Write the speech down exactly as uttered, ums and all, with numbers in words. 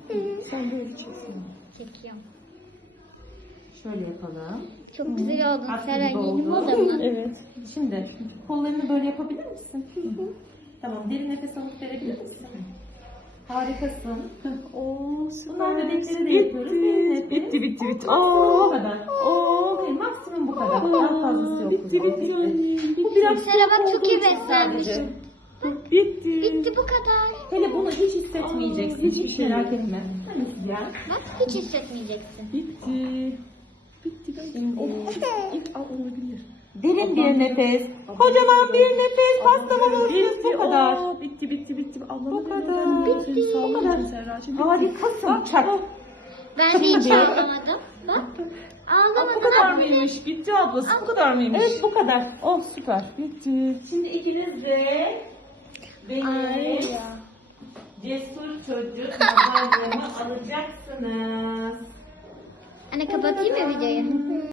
Sen böyle çeksin. Çekiyorum. Şöyle yapalım. Çok güzel oldun Aslında Seren. Yeni oldu. moda mı? Evet. Şimdi kollarını böyle yapabilir misin? Tamam, derin nefes alıp verebilir misin? Harikasın. Oo, süper. Bunlar bebekleri de yapıyoruz. Derin nefes. Bitti bitti bitti. Bu Aa. kadar. Oo. Hayır, maksimum bu kadar. Daha fazlası yok. Bitti bitti annem. Bu biraz Seren bak çok iyi olduğu için beslenmiş. sadece. Bitti. Bitti bu kadar. Hele bunu hiç hissetmeyeceksin. Aa, hiçbir hiç şey merak yok. etme. Hani ya. Bak hiç hissetmeyeceksin. Bitti. Bitti ben. Şimdi Git al olabilir. derin bir nefes. Kocaman bir nefes. Pastalar olsun. Bitti. Bu kadar. Oo, bitti bitti bitti. Ablana Bu veriyorum. kadar. Ben de seni Bu sağlıyorum kadar. Serracığım. Harikasın. Çak. Ben de hiç Çok iyi. ağlamadım. Bak. Aa, bu Ağlamadan kadar anne. mıymış? Bitti ablası. Bu kadar mıymış? Evet, bu kadar. Oh süper. Bitti. Şimdi ikiniz de benim Ay ya. cesur çocuk madalyamı alacaksınız. Anne kapatayım mı videoyu?